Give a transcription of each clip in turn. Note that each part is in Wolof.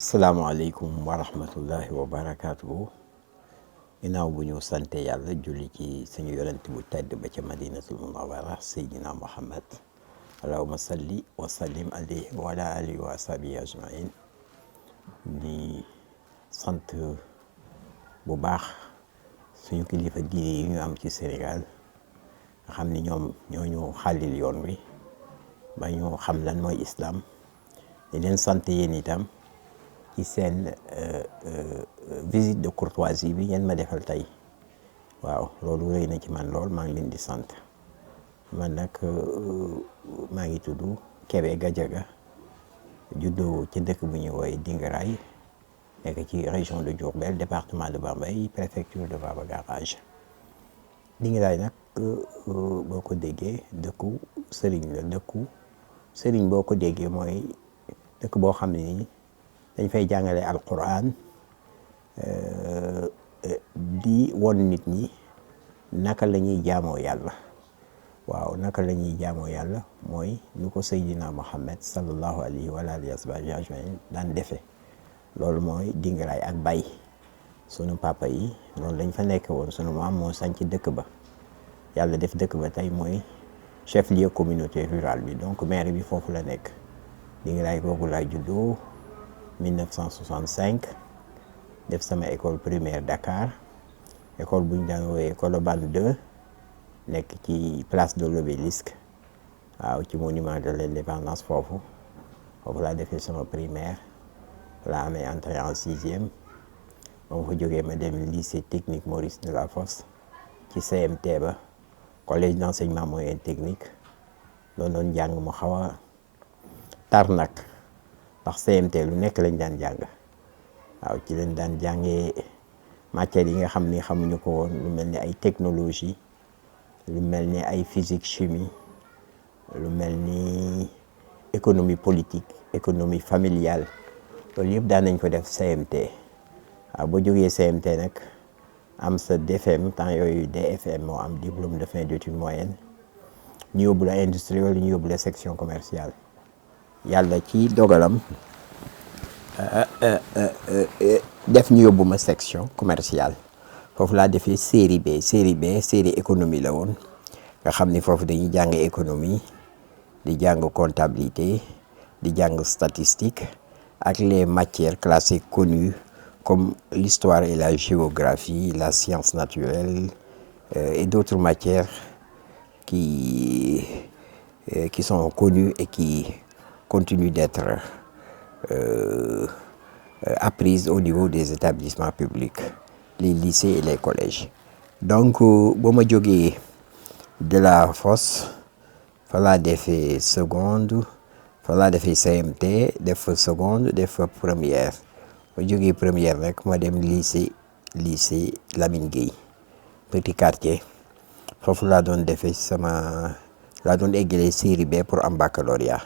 Asalaamaaleykum wa rahmatullahi wa barakaatuhu. Ginnaaw bu ñu sante yàlla julli ci suñu yonent bu tedd ba ca madinatul munawwara Seydina Muhammad allahumma salli wa sallim alayhi wa ala alihi wa ashabihi ajmain. di sant bu baax suñu kilifa diine yi ñu am ci Sénégal nga xam ni ñoom ñoo ñu xàllil yoon wi ba ñu xam lan mooy islam. di leen sant yéen itam ci seen visite de courtoisie bi ngeen ma defal tey. waaw loolu rëy na ci man lool, maa ngi leen di sant. man nag maa ngi tudd Kébé Gadiaga, juddoo ci dëkk bu ñuy woowee Dingaraay, nekk ci région de Diourbel, département de Bambey, préfecture de Baba Garage. Dingaraay nag boo ko déggee dëkku sëriñ la. dëkku sëriñ boo ko déggee mooy dëkk boo xam ne nii dañ fay jàngale alquran, di won nit ñi naka la ñuy jaamoo yàlla. waaw naka la ñuy jaamoo yàlla mooy nu ko Seydina Muhammad sallallahu alayhi wa alihi wa ajmain daan defee. loolu mooy Dingaraay ak Bay. sunu papa yi loolu dañ fa nekk woon. sunu maam moo sañ ci dëkk ba. yàlla def dëkk ba tey mooy chef lieu communauté rurale bi, donc maire bi foofu la nekk. Dingaraay googu laa juddoo 1965, def sama école primaire Dakar, école bu ñu daan woowee Colobane 2, nekk ci place de l'Obélisque, waaw ci monument de l'indépendance. foofu laa defee sama primaire, laa amee entrée en 6e. ba ma fa jógee ma dem lycée technique Maurice Delafosse, ci CMT ba, collège d'enseignement moyen technique. doon jàng mu xaw a tar nag, ndax CMT lu nekk lañ daan jàng. waaw ci lañ daan jàngee matières yi nga xam ni xamuñu ko woon, lu mel ni ay technologie, lu mel ni ay physique chimie, lu mel ni économie politique, économie familiale. loolu yëpp daan nañ ko def CMT. waaw boo jógee CMT nag am sa DFM, temps yooyu DFM moo am, diplôme de fin d'études moyennes. ñu yóbbu la industrie wala ñu yóbbu la section commerciale. yàlla ci dogalam def ñu yóbbu ma section commerciale. foofu laa defee série B. série économie la woon, nga xam ni foofu dañuy jàng économie, di jàng comptabilité, di jàng statistique, ak les matières classées connues comme l'histoire et la géographie, la science naturelle, et d'autres matières qui sont connues et qui continuent d'être apprises au niveau des établissements publics, les lycées et les collèges. donc boo ma jógee de la fosse, fa laa defee seconde, fa laa defee CMT, def fa seconde, def fa première. ma jógee première rek ma dem lycée Lamine Gueye, petit quartier. foofu laa doon defee laa doon eggalee série B pour am baccalauréat.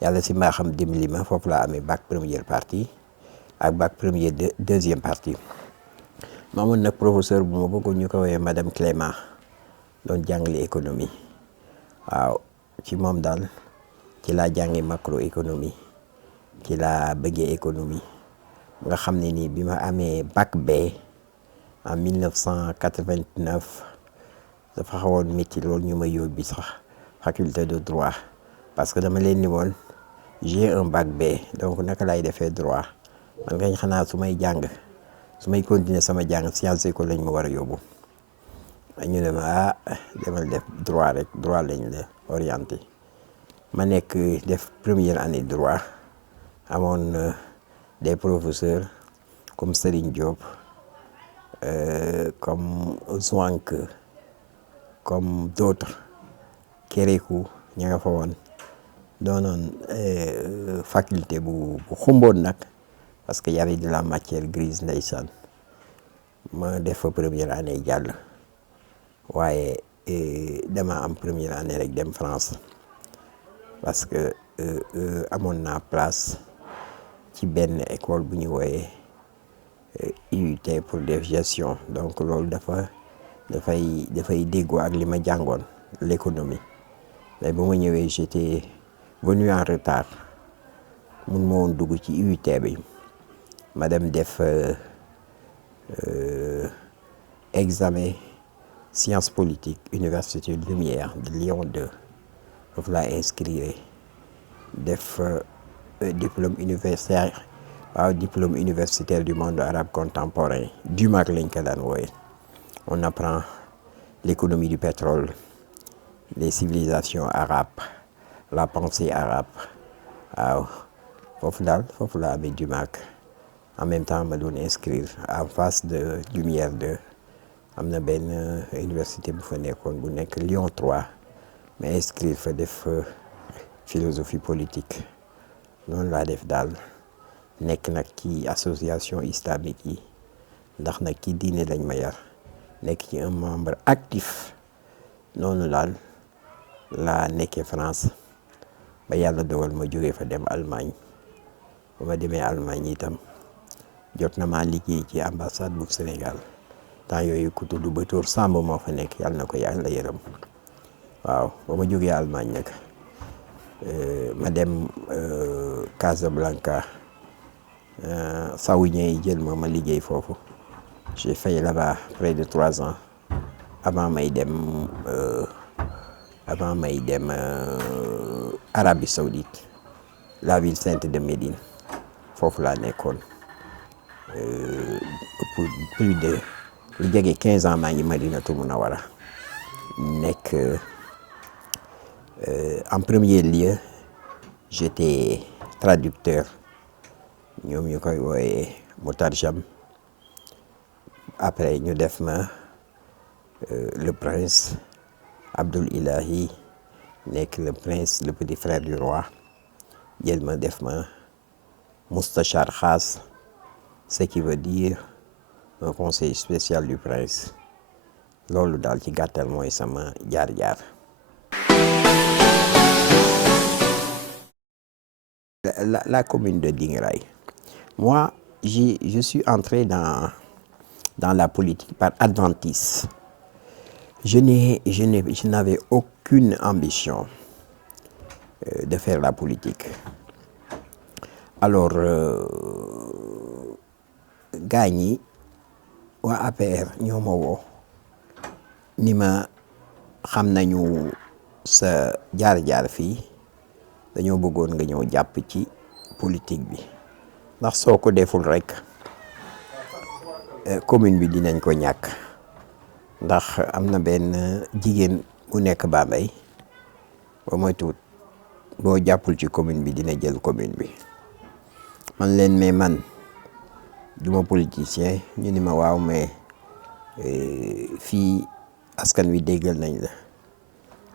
yàlla si maa xam dimbali ma, foofu laa amee bac première partie ak bac deuxième partie. ma amoon nag professeur bu ma bëggoon, ñu ko woowee madame Clément, doon jàngale économie. waaw ci moom daal ci laa jàngee macroéconomie, ci laa bëggee économie. nga xam ne nii bi ma amee bac B en 1989, dafa xawoon métti loolu ñu ma yóbbi sax faculté de droit, parce que dama leen ni woon j'ai un bac B, donc naka lay defee droit. man ngañ xanaa su may continuer sama jàng sciences éco lañ ma war a yóbbu. ñu ne ma demal def droit rek, droit lañ la orienté. ma nekk def première année droit, amoon des professeurs comme Serigne Diop, comme Zouank, comme d'autres, Kérékou, ña nga fa woon. doonoon faculté bu xumboon nag, parce que y avait de la matière grise, ndeysaan. ma def fa première année jàll, waaye dama am première année rek dem France, parce que amoon naa place ci benn école bu ñu wooyee IUT pour def gestion donc loolu dafay déggoo ak li ma jàngoon l'économie mais bu ma ñëwee j'étais venu en retard mun ma woon dugg ci IUT bi ma dem def examen sciences politiques Université Lumière de Lyon 2 foofu laa inscrire def diplôme universitaire waaw diplôme universitaire du monde arabe contemporain DUMAC lañ ko daan wooye on apprend l'économie du pétrole les civilisations arabes la pensée arabe waaw foofu laa amee DUMAC en même temps ma doon inscrire en face de Lumière 2 am na benn université bu fa nekkoon bu nekk Lyon 3 ma inscrire fa def philosophie politique noonu laa def daal nekk nag ci association islamique yi ndax nag ci diine lañ ma yar nekk ci un membre actif noonu daal laa nekkee France ba yàlla dogal ma jógee fa dem Allemagne ba ma demee Allemagne itam jot na maa liggéey ci ambassade bu Sénégal temps yooyu ku tudd Batoor Samb moo fa nekk yàlla na ko yàlla yërëm waaw ba ma jógee Allemagne nag ma dem Casablanca saoudien yi jël ma liggéey foofu j'ai fait là-bas près de 3 ans avant may dem Arabie Saoudite la ville sainte de Médine foofu laa nekkoon pour plus de lu jege 15 ans maa ngi Madinatul Munawwara nekk en premier lieu j'étais traducteur ñoom ñu koy wooye mutarjam après ñu def ma le prince Abdul Ilahi nekk le prince le petit frère du roi jël ma def ma mustachar xaas ce qui veut dire un conseil spécial du prince loolu daal ci gàttal mooy sama jaar-jaar. La commune de Dingiraye moi je suis entré dans la politique par adventisme. Je n'avais aucune ambition de faire la politique. Alors gars ñi waa APR ñoo ma woo ni ma xam nañu sa jaar-jaar fii dañoo bëggoon nga ñëw jàpp ci politique bi ndax soo ko deful rek commune bi dinañ ko ñàkk ndax am na benn jigéen bu nekk Bambey ba mooy tuut boo jàppul ci commune bi dina jël commune bi man leen mais man duma politicien ñu ni ma waaw mais fii askan wi déggal nañ la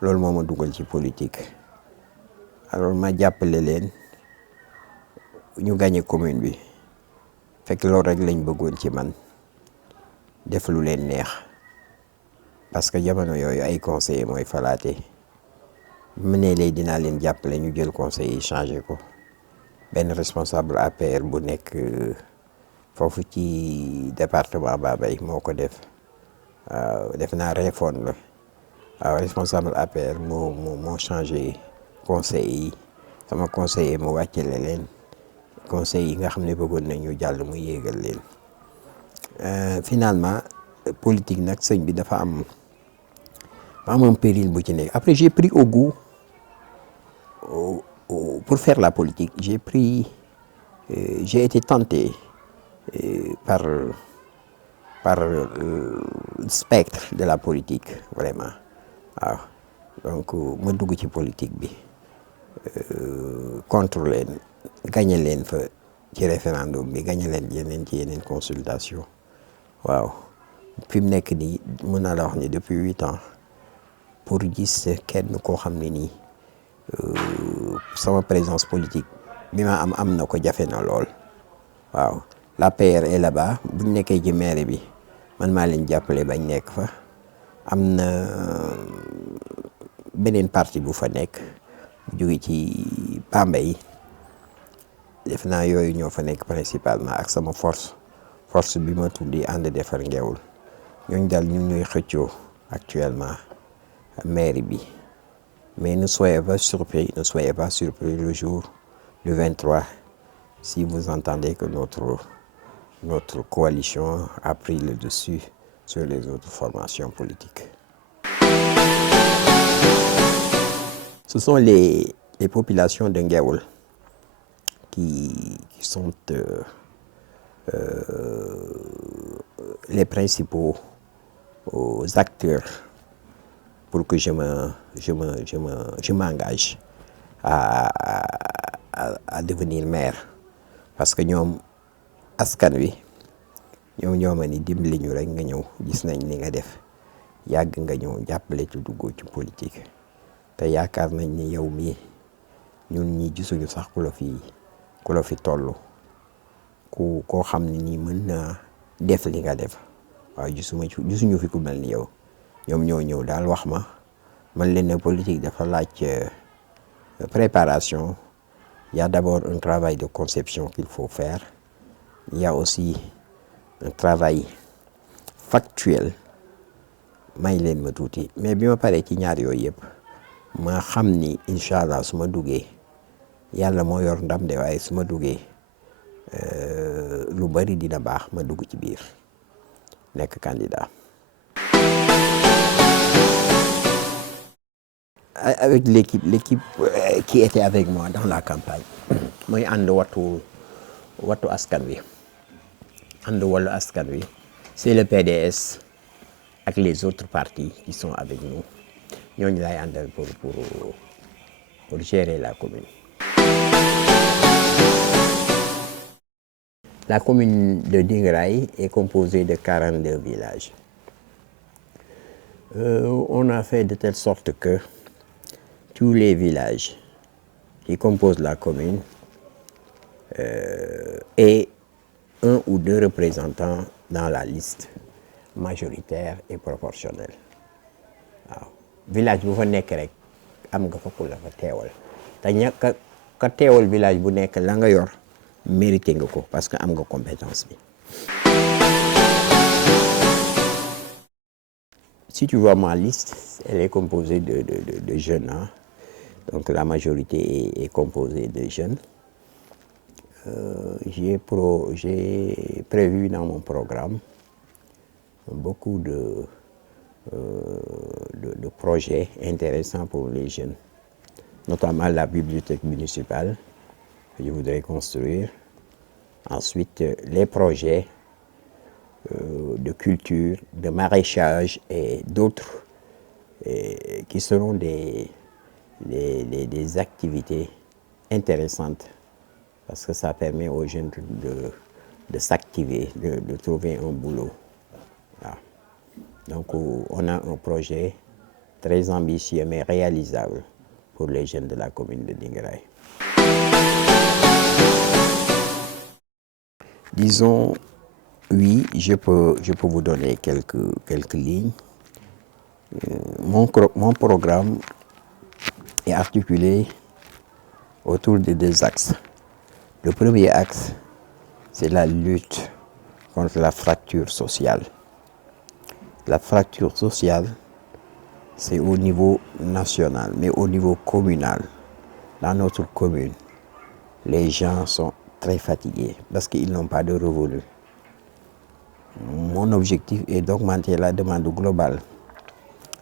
loolu moo ma dugal ci politique alors ma jàppale leen ñu gagné commune bi fekk loolu rek lañ bëggoon ci man def lu leen neex parce que jamono yooyu ay conseillers mooy falaate mu ne lay dinaa leen jàppale ñu jël conseil yi changé ko benn responsable APR bu nekk foofu ci département Bambey moo ko def waaw def naa réforme la waaw responsable APR moo changé conseil yi sama conseiller mu wàccale leen conseil yi nga xam ne bëggoon nañu jàll mu yéegal leen finalement politique nag sëñ bi dafa am un péril bu ci nekk après j'ai pris au goût pour faire la politique j'ai été tenté par le spectre de la politique vraiment waaw donc ma dugg ci politique bi contre leen gagné leen fa ci référendum bi gagné leen yeneen consultation waaw fi mu nekk nii mën naa la wax ni depuis 8 ans pour gis kenn koo xam ne nii sama présence politique bi ma am na ko jafe na lool waaw l'APR est là-bas buñ nekkee ci maire bi man maa leen jàppale bañ nekk fa am na beneen parti bu fa nekk bu jóge ci Bambey def naa yooyu ñoo fa nekk principalement ak sama force force bi ma tuddee ànd defar Ngéwul ñooñu daal ñun ñooy xëccoo actuellement mairie bi mais ne soyez pas surpris le jour du 23 si vous entendez que notre coalition a pris le dessus sur les autres formations politiques. Ce sont les populations de Ngéwul qui sont les principaux acteurs pour que je m'engage à devenir maire parce que ñoom askan wi ñoo ma ni dimbali ñu rek nga ñëw gis nañ li nga def yàgg nga ñëw jàppale ci dugg ci politique te yaakaar nañ ni yow mii ñun ñi gisuñu sax ku la fi toll koo xam ne nii mën na def li nga def waaw gisuñu fi ku mel ni yow ñoom ñoo ñëw daal wax ma man leen ne politique dafa laaj préparation. Il y a d'abord un travail de conception qu'il faut faire. Il y a aussi un travail factuel may leen ma tuuti mais bi ma paree ci ñaar yooyu yëpp ma xam ni incha allah su ma duggee yàlla moo yor ndam de waaye su ma duggee lu bari dina baax ma dugg ci biir nekk candidat. Avec l'équipe qui était avec moi dans la campagne mooy ànd wattu askan wi ànd Wallu Askan Wi c'est le PDS ak les autres partis qui sont avec nous ñooñu laay àndal pour gérer la commune. La commune de Dingaraay est composée de 42 villages. On a fait de telle sorte que tous les villages qui composent la commune aient un ou deux représentants dans la liste majoritaire et proportionnelle waaw village bu fa nekk rek am nga fa ku la fa teewal te ka teewal village bu nekk la nga yor mérité nga ko parce que am nga compétence bi. Si tu vois ma liste, elle est composée de jeunes, hein? Donc la majorité est composée de jeunes. J'ai prévu dans mon programme beaucoup de projets intéressants pour les jeunes, notamment la bibliothèque municipale que je voudrais construire. Ensuite, les projets de culture, de maraîchage et d'autres qui seront des activités intéressantes parce que ça permet aux jeunes de s'activer, de trouver un boulot. Voilà. Donc, on a un projet très ambitieux mais réalisable pour les jeunes de la commune de Dingaraay. Disons, oui, je peux vous donner quelques lignes. Mon programme est articulé autour de deux axes. Le premier axe, c'est la lutte contre la fracture sociale. La fracture sociale, c'est au niveau national, mais au niveau communal. Dans notre commune, les gens sont très fatigués parce qu'ils n'ont pas de revenus. Mon objectif est d'augmenter la demande globale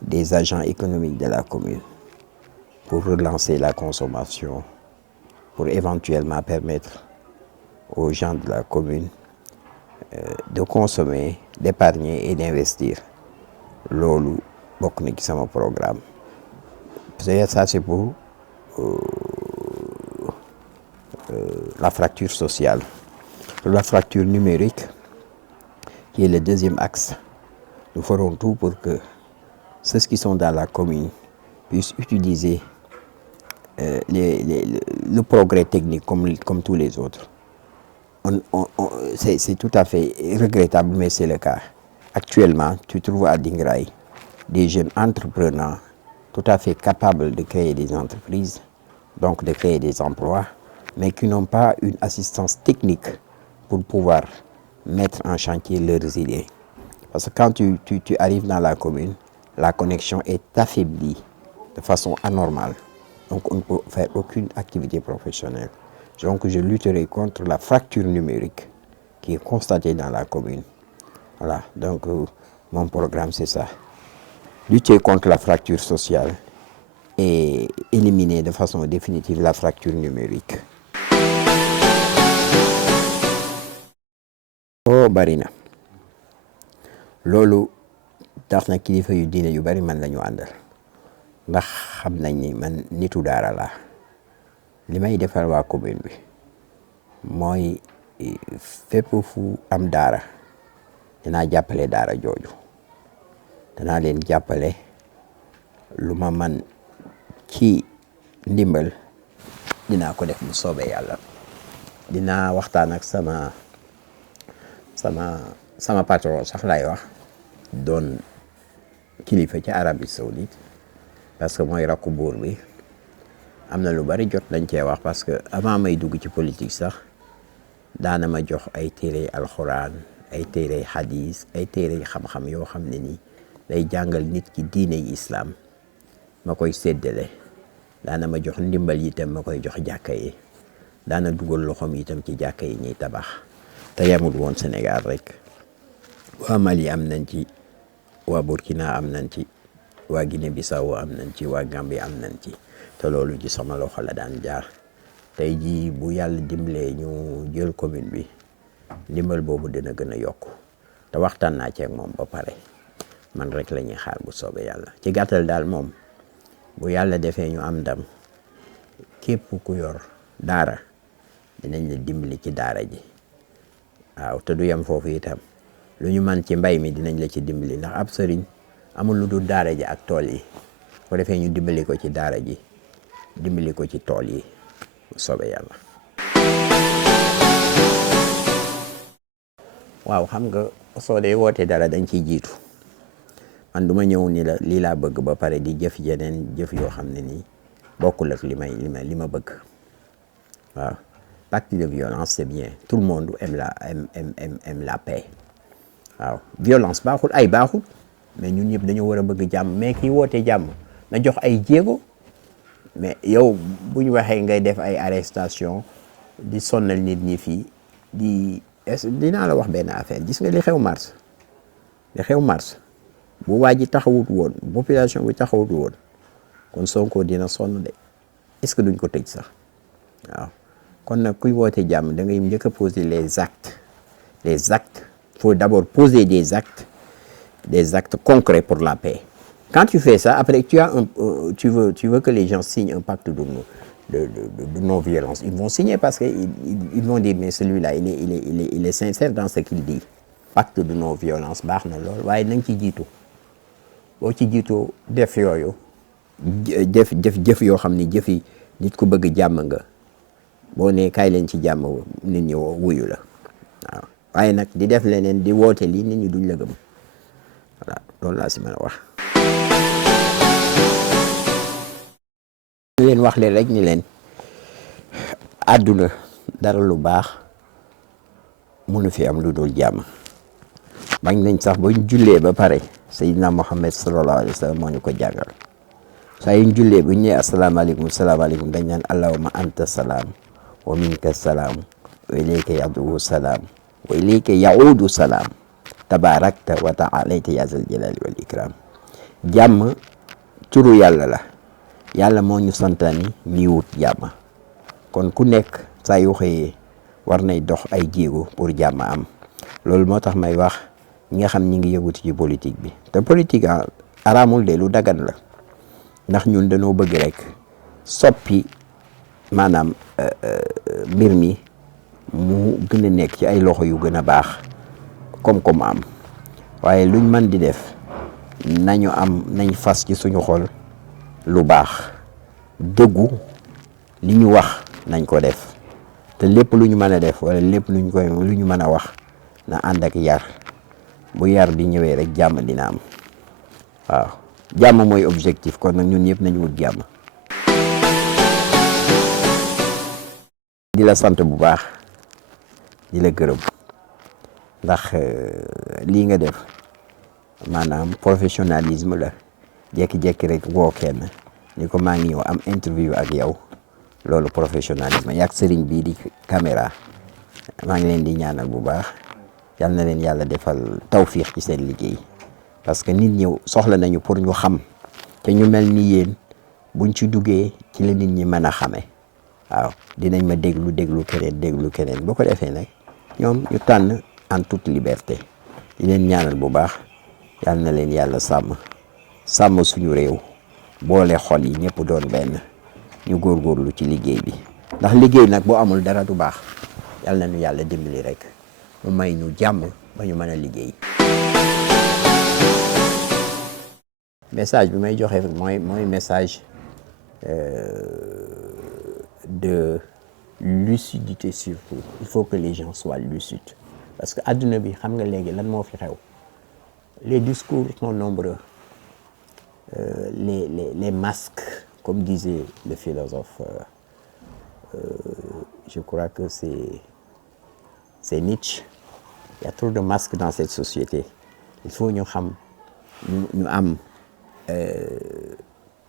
des agents économiques de la commune pour relancer la consommation, pour éventuellement permettre aux gens de la commune de consommer, d'épargner et d'investir. Loolu bokk na ci sama programme. Ça, c'est pour la fracture sociale. Pour la fracture numérique, qui est le deuxième axe, nous ferons tout pour que ceux qui sont dans la commune puissent utiliser le progrès technique comme tous les autres. C'est tout à fait regrettable, mais c'est le cas. Actuellement, tu trouves à Dingaraay des jeunes entrepreneurs tout à fait capables de créer des entreprises, donc de créer des emplois, mais qui n'ont pas une assistance technique pour pouvoir mettre en chantier leurs idées. Parce que quand tu arrives dans la commune, la connexion est affaiblie de façon anormale. Donc on ne peut faire aucune activité professionnelle. Donc je lutterai contre la fracture numérique qui est constatée dans la commune. Voilà, donc mon programme c'est ça. Lutter contre la fracture sociale et éliminer de façon définitive la fracture numérique. Oh bari na loolu tax na kilifa yu diine yu bari man la ñu àndal ndax xam nañ ni man nitu daara laa li may defal waa commune bi mooy fépp fu am daara dinaa jàppale daara jooju danaa leen jàppale lu ma man ci ndimbal dinaa ko def mu soobee yàlla dinaa waxtaan ak sama patron sax laay wax doon kilifa ci Arabie Saoudite parce que mooy rakku buur bi am na lu bari jot nañ cee wax parce que avant may dugg ci politique sax daana ma jox ay téere alxuraan ay téere hadis ay téere xam-xam yoo xam ne nii day jàngal nit ki diine yi islam ma koy séddale daana ma jox ndimbal itam ma koy jox jàkka yi daana dugal loxoom itam ci jàkka yi ñuy tabax te yamul woon Sénégal rek waa Mali am nañ ci waa Burkina am nañ ci waa Guinée Bissau am nañ ci waa Gambie am nañ ci te loolu ci sama loxo la daan jaar tey jii bu yàlla dimbalee ñu jël commune bi ndimbal boobu dina gën a yokku te waxtaan naa ceeg moom ba pare man rek la ñuy xaar bu soobee yàlla ci gàttal daal moom bu yàlla defee ñu am ndam képp ku yor daara dinañ la dimbali ci daara ji waaw te du yem foofu itam lu ñu man ci mbay mi dinañ la ci dimbali ndax ab sëriñ amul lu dul daara ji ak tool yi ko defee ñu dimbali ko ci daara ji dimbali ko ci tool yi bu soobee yàlla. waaw xam nga soo dee woote dara dañ ciy jiitu man du ma ñëw ni la lii laa bëgg ba pare di jëf yeneen jëf yoo xam ne nii bokkul ak li ma bëgg waaw. L'acte de violence c'est bien tout le monde aime la paix waaw violence baaxul ay baaxul mais ñun ñëpp dañoo war a bëgg jàmm mais kii woote jàmm na jox ay jéego mais yow bu ñu waxee ngay def ay arrestation di sonnal nit ñi fii dinaa la wax benn affaire gis nga li xew mars bu waa ji taxawut woon population bi taxawut woon kon Sonko dina sonn de est-ce que duñ ko tëj sax waaw kon nag kuy woote jàmm da ngay njëkk a poser les actes faut d'abord poser des actes concrets pour la paix. Quand tu fais ça après tu veux que les gens signent un pacte de non-violence, ils vont signer parce que ils vont dire mais celui-là il est sincère dans ce qu'il dit. Pacte de non-violence baax na lool waaye nañ ci jiitu boo ci jiitoo def yooyu jëf yoo xam ni jëfi nit ku bëgg jàmm nga boo nee kaay leen ci jàmm nit ñi wuyu la waaw waaye nag di def leneen di woote lii nit ñi duñ la gëm voilà loolu laa si mën a wax. leen wax leen rek ni leen àdduna dara lu baax mënu fi am lu dul jàmm bañ nañ sax ba ñu jullee ba pare Seydina Muhammad sallallahu alayhi wa sallam moo ñu ko jàngal saa yu ñu jullee bu ñu nee asalaamaaleykum salaamaaleykum dañ naan allahumma anta salaam wa minka salaam wa ilayka yadu salaam wa ilayka yaudu salaam tabarakta wa taalayta ya zal jalali wal ikram jàmm turu yàlla la yàlla moo ñu santaani ñuy wut jàmm kon ku nekk saa yu xëyee war nay dox ay jéego pour jàmm am loolu moo tax may wax ñi nga xam ñi ngi yëguti ci politique bi te politique araamul de lu dagan la ndax ñun dañoo bëgg rek soppi maanaam mbir mi mu gën a nekk ci ay loxo yu gën a baax comme am waaye luñ mën di def nañ fas ci suñu xol lu baax dëggu li ñu wax nañ ko def te lépp lu ñu mën a def wala lépp lu ñu mën a wax na ànd ak yar bu yar bi ñëwee rek jàmm dina am waaw jàmm mooy objectif kon nag ñun ñëpp nañu wut jàmm. di la sant bu baax di la gërëm ndax lii nga def maanaam professionnalisme la jékki-jékki rek woo kenn ni ko maa ngi ñëw am interview ak yow loolu professionnalisme yàgg sëriñ bii di caméra maa ngi leen di ñaanal bu baax yal na leen yàlla defal tawfiix ci seen liggéey parce que nit ñi soxla nañu pour ñu xam te ñu mel ni yéen buñ ci duggee ci la nit ñi mën a xamee waaw dinañ ma déglu keneen boo ko defee nag ñoom ñu tànn en toute liberté di leen ñaanal bu baax yal na leen yàlla sàmm suñu réew boole xol yi ñëpp doon benn ñu góorgóorlu ci liggéey bi ndax liggéey nag boo amul dara du baax yal na ñu yàlla dimbali rek mu may ñu jàmm ba ñu mën a liggéey. message bi may joxe mooy message de lucidité surtout il faut que les gens soient lucides parce que adduna bi xam nga léegi lan moo fi xew les discours sont nombreux les masques comme disait le philosophe je crois que c'est Nietzsche. Il y a trop de masques dans cette société il faut ñu xam ñu am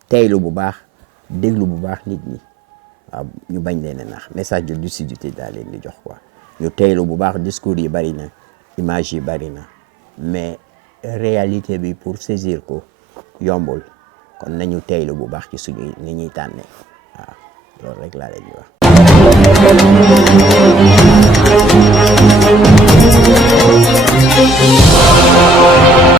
teylu bu baax déglu bu baax nit ñi waaw ñu bañ leen a nax message de lucidité daa leen di jox quoi ñu teylu bu baax discours yi bari na image yi bari na mais réalité bi pour saisir ko yombul kon nañu teylu bu baax ci suñuy ni ñuy tànnee waaw loolu rek laa leen di wax.